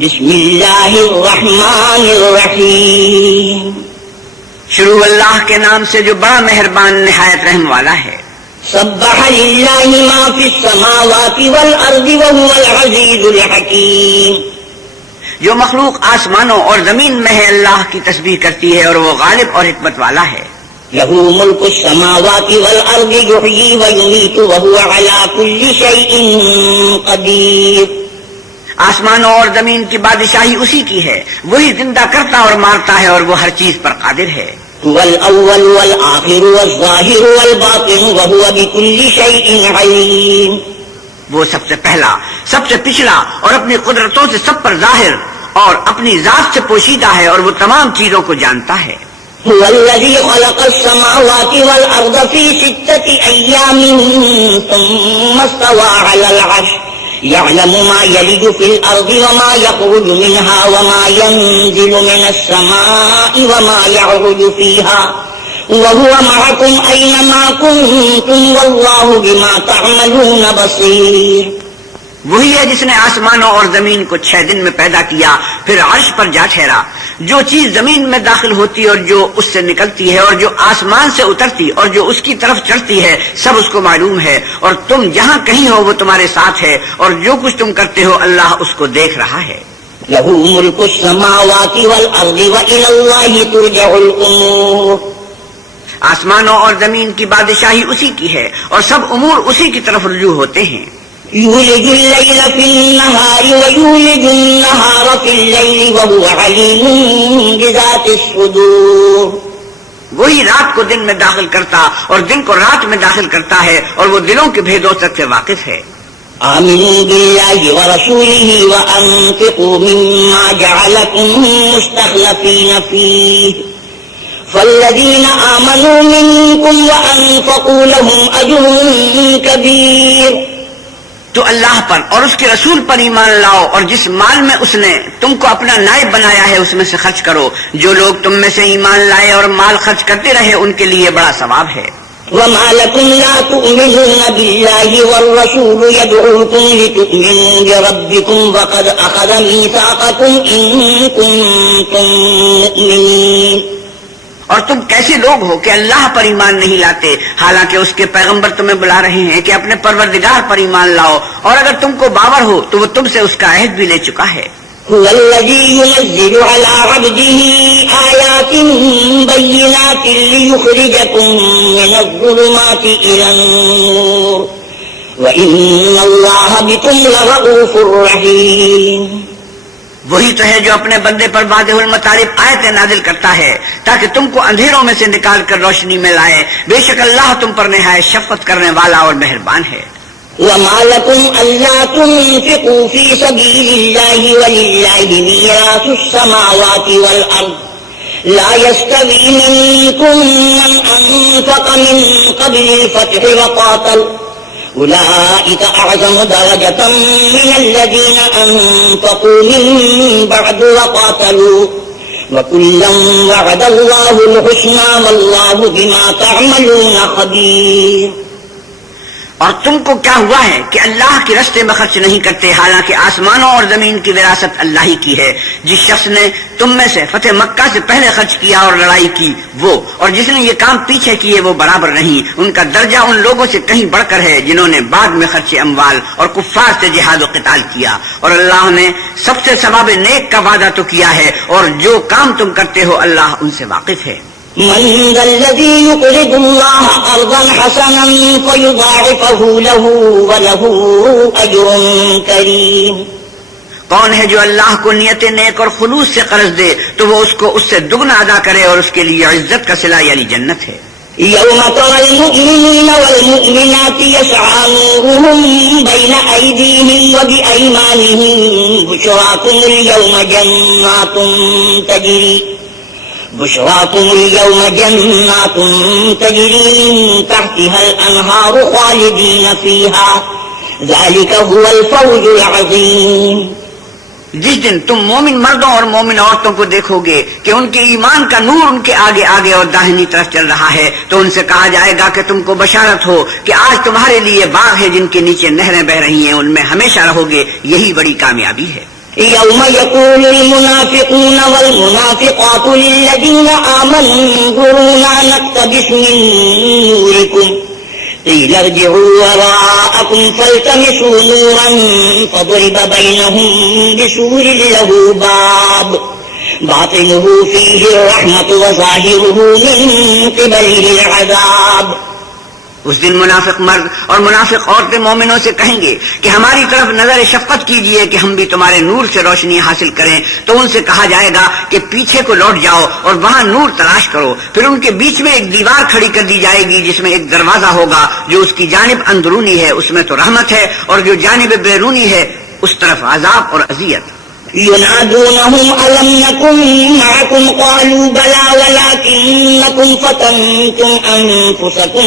بسم اللہ الرحمن الرحیم. شروع اللہ کے نام سے جو بڑا مہربان نہایت رحم والا ہے. سبح للہ ما فی السماوات والارض وهو العزیز الحکیم. جو مخلوق آسمانوں اور زمین میں ہے اللہ کی تسبیح کرتی ہے اور وہ غالب اور حکمت والا ہے. لہ ملک السماوات والارض یحیی ویمیت وهو علی کل شیء قدیر. آسمانوں اور زمین کی بادشاہی اسی کی ہے، وہی زندہ کرتا اور مارتا ہے اور وہ ہر چیز پر قادر ہے. والأول والآخر والظاہر والباطن وهو بكل شيء عليم. وہ سب سے پہلا، سب سے پچھلا اور اپنی قدرتوں سے سب پر ظاہر اور اپنی ذات سے پوشیدہ ہے اور وہ تمام چیزوں کو جانتا ہے. هو الذي خلق السماوات والأرض في 6 أيام ثم استوى على العرش يعلم ما يلج في الأرض وما يخرج منها وما ينزل من السماء وما يعرج فيها وهو معكم أينما كنتم والله بما تعملون بصير. وہی ہے جس نے آسمانوں اور زمین کو 6 دن میں پیدا کیا، پھر عرش پر جا ٹھہرا. جو چیز زمین میں داخل ہوتی اور جو اس سے نکلتی ہے اور جو آسمان سے اترتی اور جو اس کی طرف چڑھتی ہے، سب اس کو معلوم ہے. اور تم جہاں کہیں ہو وہ تمہارے ساتھ ہے اور جو کچھ تم کرتے ہو اللہ اس کو دیکھ رہا ہے. له ملك السماوات والأرض وإلى الله ترجع الأمور. آسمانوں اور زمین کی بادشاہی اسی کی ہے اور سب امور اسی کی طرف رجوع ہوتے ہیں. يولج الليل في النهار ويولج النهار في الليل وهو عليم بذات الصدور. وہی رات کو دن میں داخل کرتا اور دن کو رات میں داخل کرتا ہے اور وہ دلوں کے بھیدوں تک سے واقف ہے. آمنوا بالله ورسوله وأنفقوا مما جعلكم مستخلفين فيه فالذين آمنوا منكم وأنفقوا لهم أجر كبير. تو اللہ پر اور اس کے رسول پر ایمان لاؤ اور جس مال میں اس نے تم کو اپنا نائب بنایا ہے اس میں سے خرچ کرو. جو لوگ تم میں سے ایمان لائے اور مال خرچ کرتے رہے ان کے لیے بڑا ثواب ہے. وما لكم لا تؤمنون بالله والرسول يدعوكم لتؤمنوا بربكم وقد أخذ ميثاقكم إن كنتم مؤمنين. اور تم کیسے لوگ ہو کہ اللہ پر ایمان نہیں لاتے حالانکہ اس کے پیغمبر تمہیں بلا رہے ہیں کہ اپنے پروردگار پر ایمان لاؤ، اور اگر تم کو باور ہو تو وہ تم سے اس کا عہد بھی لے چکا ہے. هو الذي ينزل على عبده آيات بينات ليخرجكم من الظلمات إلى النور وإن الله بكم لرؤوف رحيم. وہی تو ہے جو اپنے بندے پر واضح المطالب آیتیں نازل کرتا ہے تاکہ تم کو اندھیروں میں سے نکال کر روشنی میں لائے. بے شک اللہ تم پر نہایت شفقت کرنے والا اور مہربان ہے. وما لكم ألا تنفقوا في سبيل الله ولله ميراث السماوات والأرض لا يستوي منكم من أنفق من قبل الفتح وقاتل أولئك أعظم درجة من الذين أنفقوا من بعد وقاتلوا وكلا وعد الله الحسنى والله بما تعملون خبير. اور تم کو کیا ہوا ہے کہ اللہ کے راستے میں خرچ نہیں کرتے حالانکہ آسمانوں اور زمین کی وراثت اللہ ہی کی ہے. جس شخص نے تم میں سے فتح مکہ سے پہلے خرچ کیا اور لڑائی کی وہ اور جس نے یہ کام پیچھے کیے وہ برابر نہیں. ان کا درجہ ان لوگوں سے کہیں بڑھ کر ہے جنہوں نے بعد میں خرچ اموال اور کفار سے جہاد و قتال کیا. اور اللہ نے سب سے ثواب نیک کا وعدہ تو کیا ہے اور جو کام تم کرتے ہو اللہ ان سے واقف ہے. من ذا الذي يقرض الله قرضا حسنا فيضاعفه له وله أجر كريم. کون ہے جو اللہ کو نیت نیک اور خلوص سے قرض دے تو وہ اس کو اس سے دگنا ادا کرے اور اس کے لیے عزت کا صلہ یعنی جنت ہے. يوم ترى المؤمنين والمؤمنات يسعى نورهم بين أيديهم وبأيمانهم بشراكم اليوم جنات تجري من تحتها الأنهار خالدين فيها ذلك هو الفوز العظيم. جس دن تم مومن مردوں اور مومن عورتوں کو دیکھو گے کہ ان کے ایمان کا نور ان کے آگے آگے اور داہنی طرف چل رہا ہے تو ان سے کہا جائے گا کہ تم کو بشارت ہو کہ آج تمہارے لیے باغ ہے جن کے نیچے نہریں بہ رہی ہیں، ان میں ہمیشہ رہو گے، یہی بڑی کامیابی ہے. يوم يقول المنافقون والمنافقات للذين آمنوا انظرونا نقتبس من نوركم قيل ارجعوا وراءكم فالتمسوا نورا فضرب بينهم بسور له باب باطنه فيه الرحمة وظاهره من قبله العذاب. اس دن منافق مرد اور منافق عورتیں مومنوں سے کہیں گے کہ ہماری طرف نظر شفقت کیجئے کہ ہم بھی تمہارے نور سے روشنی حاصل کریں. تو ان سے کہا جائے گا کہ پیچھے کو لوٹ جاؤ اور وہاں نور تلاش کرو. پھر ان کے بیچ میں ایک دیوار کھڑی کر دی جائے گی جس میں ایک دروازہ ہوگا. جو اس کی جانب اندرونی ہے اس میں تو رحمت ہے اور جو جانب بیرونی ہے اس طرف عذاب اور اذیت. ينادونهم ألم نكن معكم قالوا بلى ولكنكم فتنتم أنفسكم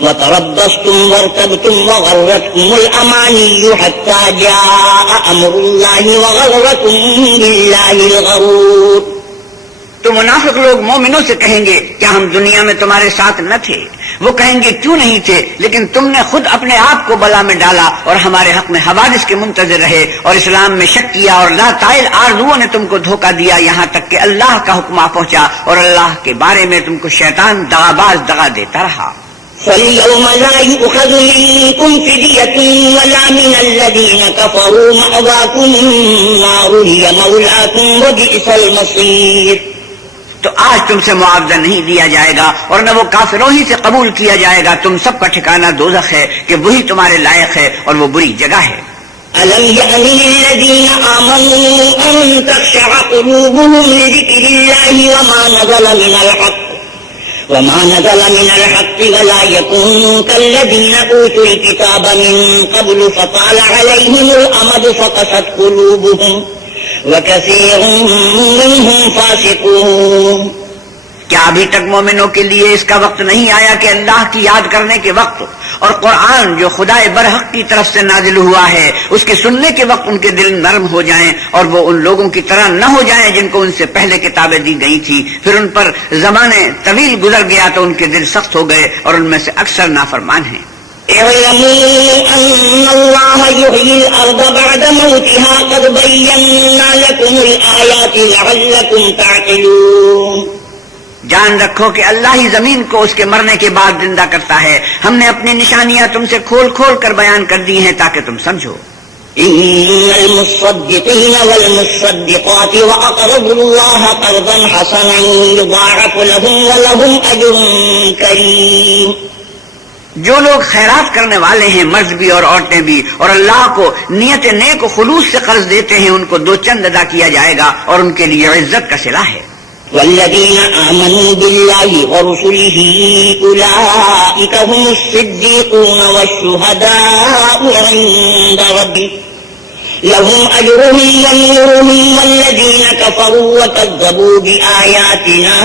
وتربصتم وارتبتم وغرتكم الأماني حتى جاء أمر الله وغركم بالله الغرور. تو منافق لوگ مومنوں سے کہیں گے کیا ہم دنیا میں تمہارے ساتھ نہ تھے؟ وہ کہیں گے کیوں نہیں تھے، لیکن تم نے خود اپنے آپ کو بلا میں ڈالا اور ہمارے حق میں حوادث کے منتظر رہے اور اسلام میں شک کیا اور لا طائل آرزوؤں نے تم کو دھوکہ دیا یہاں تک کہ اللہ کا حکم آ پہنچا اور اللہ کے بارے میں تم کو شیطان دغاباز دغا دیتا رہا. فَالْيَوْمَ لَا يُؤْخَذُ مِنكُمْ فِدْيَةٌ وَلَا مِنَ الَّذِينَ كَفَرُوا مَأْوَاكُمُ النَّارُ هِيَ مَوْلَاكُمْ وَبِئْسَ الْمَصِيرُ. تو آج تم سے معاوضہ نہیں دیا جائے گا اور نہ وہ کافروں ہی سے قبول کیا جائے گا. تم سب کا ٹھکانہ دوزخ ہے کہ وہی تمہارے لائق ہے اور وہ بری جگہ ہے. أَلَمْ يَأْنِ لِلَّذِينَ آمَنُوا أَن تَخْشَعَ قُلُوبُهُمْ لِذِكْرِ اللَّهِ وَمَا نَزَلَ مِنَ الْحَقِّ وَلَا يَكُونُوا كَالَّذِينَ أُوتُوا الْكِتَابَ مِن قَبْلُ فَطَالَ عَلَيْهِمُ الْأَمَدُ فَقَسَتْ قُلُوبُهُمْ وَكَثِيرٌ مِّنْهُمْ فَاسِقُونَ. کیا ابھی تک مومنوں کے لیے اس کا وقت نہیں آیا کہ اللہ کی یاد کرنے کے وقت اور قرآن جو خدا برحق کی طرف سے نازل ہوا ہے اس کے سننے کے وقت ان کے دل نرم ہو جائیں اور وہ ان لوگوں کی طرح نہ ہو جائیں جن کو ان سے پہلے کتابیں دی گئی تھی، پھر ان پر زمانے طویل گزر گیا تو ان کے دل سخت ہو گئے اور ان میں سے اکثر نافرمان ہیں. اعلموا أن الله يحيي الأرض بعد موتها قد بينا لكم الآيات لعلكم تعقلون. جان رکھو کہ اللہ ہی زمین کو اس کے مرنے کے بعد زندہ کرتا ہے. ہم نے اپنی نشانیاں تم سے کھول کھول کر بیان کر دی ہیں تاکہ تم سمجھو. إن المصدقين والمصدقات وأقرضوا الله قرضا حسنا يضاعف لهم ولهم أجر كريم. جو لوگ خیرات کرنے والے ہیں مرد بھی اور عورتیں بھی اور اللہ کو نیت نیک و خلوص سے قرض دیتے ہیں ان کو دو چند ادا کیا جائے گا اور ان کے لیے عزت کا صلہ ہے. والذين آمنوا بالله ورسله أولئك هم الصديقون والشهداء عند ربهم لهم أجرهم ونورهم والذين كفروا وكذبوا بآياتنا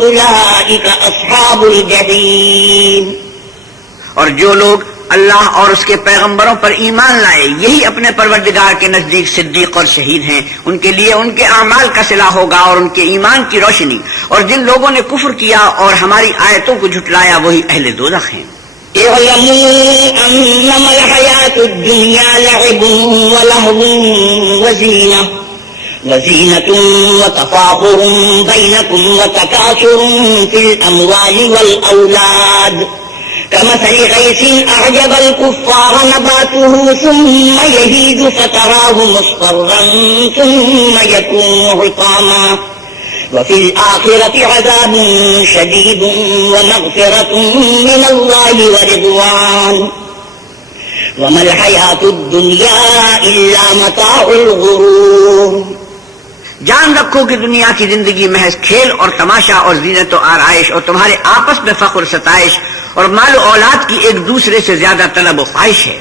أولئك أصحاب الجحيم. اور جو لوگ اللہ اور اس کے پیغمبروں پر ایمان لائے یہی اپنے پروردگار کے نزدیک صدیق اور شہید ہیں. ان کے لیے ان کے اعمال کا صلہ ہوگا اور ان کے ایمان کی روشنی. اور جن لوگوں نے کفر کیا اور ہماری آیتوں کو جھٹلایا وہی اہل دوزخ ہیں. اعلموا انما الحياة الدنيا لعب ولهو وزينة وتفاخر بينكم وتكاثر في الأموال والأولاد كمثل غيث أعجب الكفار نباته ثم يهيج فتراه مصفرا ثم يكون حطاما وفي الآخرة عذاب شديد ومغفرة من الله ورضوان وما الحياة الدنيا إلا متاع الغرور. جان رکھو کہ دنیا کی زندگی محض کھیل اور تماشا اور زینت و آرائش اور تمہارے آپس میں فخر ستائش اور مال و اولاد کی ایک دوسرے سے زیادہ طلب و خواہش ہے.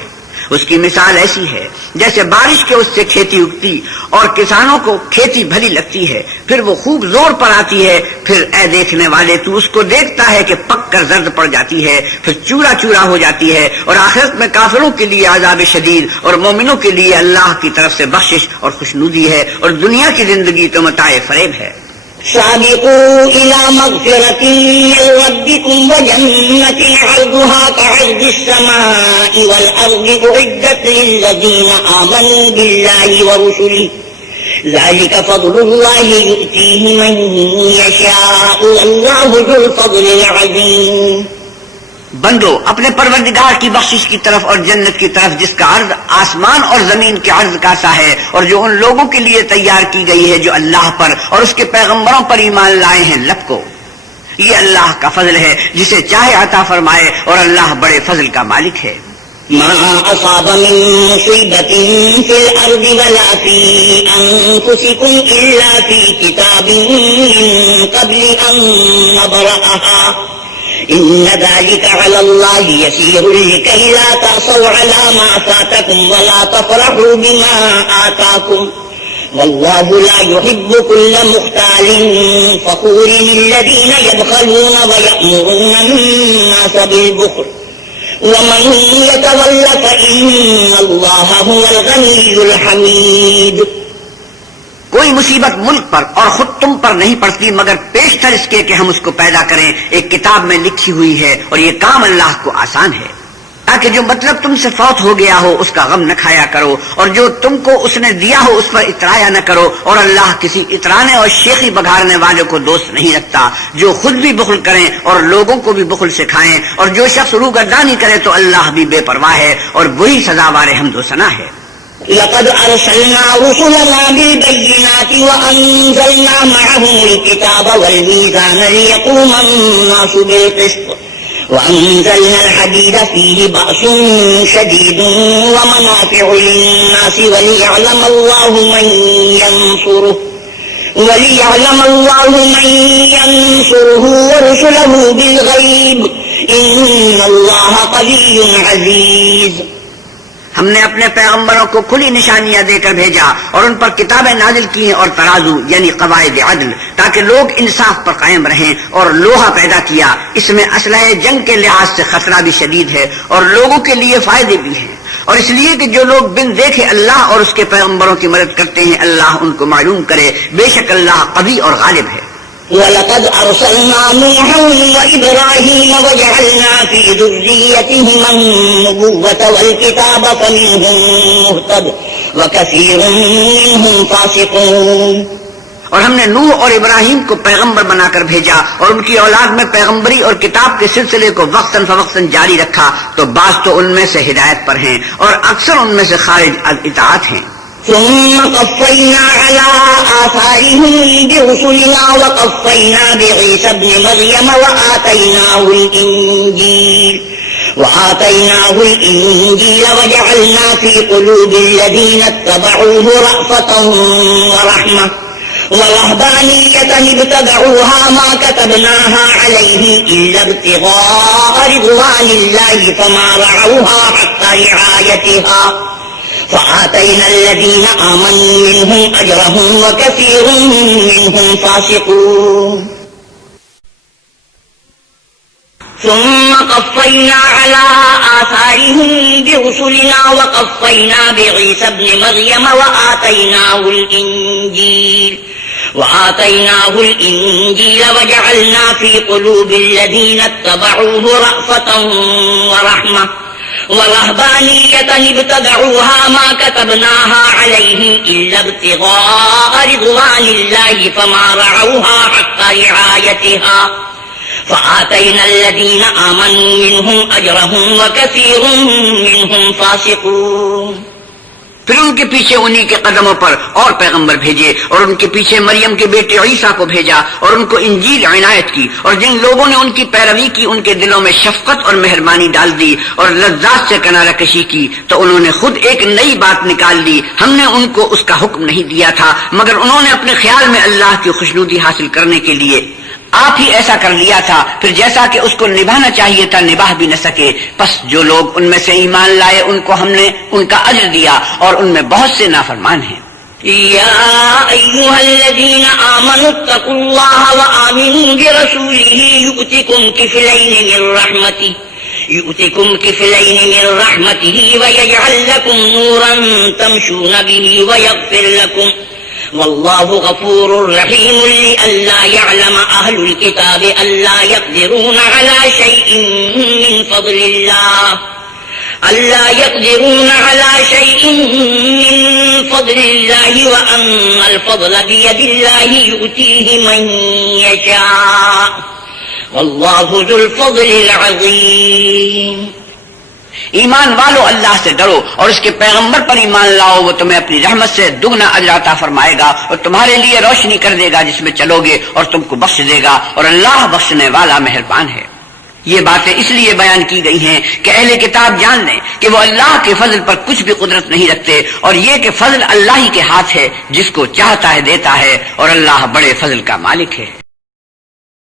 اس کی مثال ایسی ہے جیسے بارش کے اس سے کھیتی اگتی اور کسانوں کو کھیتی بھلی لگتی ہے، پھر وہ خوب زور پر آتی ہے، پھر اے دیکھنے والے تو اس کو دیکھتا ہے کہ پک کر زرد پڑ جاتی ہے، پھر چورا چورا ہو جاتی ہے. اور آخرت میں کافروں کے لیے عذاب شدید اور مومنوں کے لیے اللہ کی طرف سے بخشش اور خوشنودی ہے. اور دنیا کی زندگی تو متاع فریب ہے. سابقوا إلى مغفرة من ربكم وجنة عرضها كعرض السماء والأرض أعدت للذين آمنوا بالله ورسله ذلك فضل الله يؤتيه من يشاء والله ذو الفضل العظيم. بندو اپنے پروردگار کی بخشش کی طرف اور جنت کی طرف جس کا عرض آسمان اور زمین کے عرض کا سا ہے، اور جو ان لوگوں کے لیے تیار کی گئی ہے جو اللہ پر اور اس کے پیغمبروں پر ایمان لائے ہیں، لپکو. یہ اللہ کا فضل ہے جسے چاہے عطا فرمائے، اور اللہ بڑے فضل کا مالک ہے. ما أصاب من مصيبة في الأرض ولا في أنفسكم إلا في كتاب من قبل أن نبرأها إن ذلك على الله يسير لكي لا تأسوا على ما فاتكم ولا تفرحوا بما آتاكم والله لا يحب كل مختال فخور الذين يبخلون ويأمرون الناس بالبخل ومن يتول فإن الله هو الغني الحميد. کوئی مصیبت ملک پر اور خود تم پر نہیں پڑتی مگر پیشتر اس کے کہ ہم اس کو پیدا کریں، ایک کتاب میں لکھی ہوئی ہے، اور یہ کام اللہ کو آسان ہے، تاکہ جو مطلب تم سے فوت ہو گیا ہو اس کا غم نہ کھایا کرو، اور جو تم کو اس نے دیا ہو اس پر اترایا نہ کرو، اور اللہ کسی اترانے اور شیخی بگھارنے والوں کو دوست نہیں رکھتا. جو خود بھی بخل کریں اور لوگوں کو بھی بخل سکھائیں، اور جو شخص روگردانی کرے تو اللہ بھی بے پرواہ ہے اور وہی سزاوار حمد و ثنا ہے. لقد أرسلنا رسلنا بالبينات وأنزلنا معهم الكتاب والميزان ليقوم الناس بالقسط وأنزلنا الحديد فيه بأس شديد ومنافع للناس وليعلم الله من ينصره ورسله بالغيب إن الله قوي عزيز. ہم نے اپنے پیغمبروں کو کھلی نشانیاں دے کر بھیجا اور ان پر کتابیں نازل کی ہیں اور ترازو یعنی قواعد عدل، تاکہ لوگ انصاف پر قائم رہیں، اور لوہا پیدا کیا، اس میں اسلحہ جنگ کے لحاظ سے خطرہ بھی شدید ہے اور لوگوں کے لیے فائدے بھی ہیں، اور اس لیے کہ جو لوگ بن دیکھے اللہ اور اس کے پیغمبروں کی مدد کرتے ہیں اللہ ان کو معلوم کرے، بے شک اللہ قوی اور غالب ہے. وَلَقَدْ أَرْسَلْنَا نُوحًا وَإِبْرَاهِيمَ وَجَعَلْنَا فِي ذُرِّيَّتِهِمَا النُّبُوَّةَ وَالْكِتَابَ فَمِنْهُم مُّهْتَدٍ وَكَثِيرٌ مِّنْهُمْ فَاسِقُونَ. اور ہم نے نوح اور ابراہیم کو پیغمبر بنا کر بھیجا اور ان کی اولاد میں پیغمبری اور کتاب کے سلسلے کو وقتاً فوقتاً جاری رکھا، تو بعض تو ان میں سے ہدایت پر ہیں اور اکثر ان میں سے خارج از اطاعت ہیں. ثم قفينا على آثارهم برسلنا وقفينا بعيسى ابن مريم وآتيناه الإنجيل وجعلنا في قلوب الذين اتبعوه رأفة ورحمة ورهبانية ابتدعوها ما كتبناها عليه إلا ابتغاء رضوان الله فما رعوها حق رعايتها فآتينا الذين آمنوا منهم أجرهم وكثير منهم فاسقون. ثم قفينا على آثارهم برسلنا وقفينا بعيسى ابن مريم وآتيناه الإنجيل وجعلنا في قلوب الذين اتبعوه رأفة ورحمة ورهبانية ابتدعوها ما كتبناها عليه إلا ابتغاء رضوان الله فما رعوها حق رعايتها فآتينا الذين آمنوا منهم أجرهم وكثير منهم فاسقون. پھر ان کے پیچھے انہی کے قدموں پر اور پیغمبر بھیجے، اور ان کے پیچھے مریم کے بیٹے عیسیٰ کو بھیجا اور ان کو انجیل عنایت کی، اور جن لوگوں نے ان کی پیروی کی ان کے دلوں میں شفقت اور مہربانی ڈال دی اور لذات سے کنارہ کشی کی، تو انہوں نے خود ایک نئی بات نکال لی، ہم نے ان کو اس کا حکم نہیں دیا تھا مگر انہوں نے اپنے خیال میں اللہ کی خوشنودی حاصل کرنے کے لیے آپ ہی ایسا کر لیا تھا، پھر جیسا کہ اس کو نبھانا چاہیے تھا نبھا بھی نہ سکے. پس جو لوگ ان میں سے ایمان لائے ان کو ہم نے ان کا اجر دیا، اور ان میں بہت سے نافرمان ہیں. يا أيها الذين آمنوا اتقوا الله وآمنوا برسوله يؤتكم كفلين من رحمته ويجعل لكم نورا تمشون به والله غفور رحيم لئلا يعلم أهل الكتاب ألا يقدرون على شيء من فضل الله وأن الفضل بيد الله يؤتيه من يشاء والله ذو الفضل العظيم. ایمان والو اللہ سے ڈرو اور اس کے پیغمبر پر ایمان لاؤ، وہ تمہیں اپنی رحمت سے دگنا اجر عطا فرمائے گا اور تمہارے لیے روشنی کر دے گا جس میں چلو گے اور تم کو بخش دے گا، اور اللہ بخشنے والا مہربان ہے. یہ باتیں اس لیے بیان کی گئی ہیں کہ اہل کتاب جان لیں کہ وہ اللہ کے فضل پر کچھ بھی قدرت نہیں رکھتے، اور یہ کہ فضل اللہ ہی کے ہاتھ ہے، جس کو چاہتا ہے دیتا ہے، اور اللہ بڑے فضل کا مالک ہے.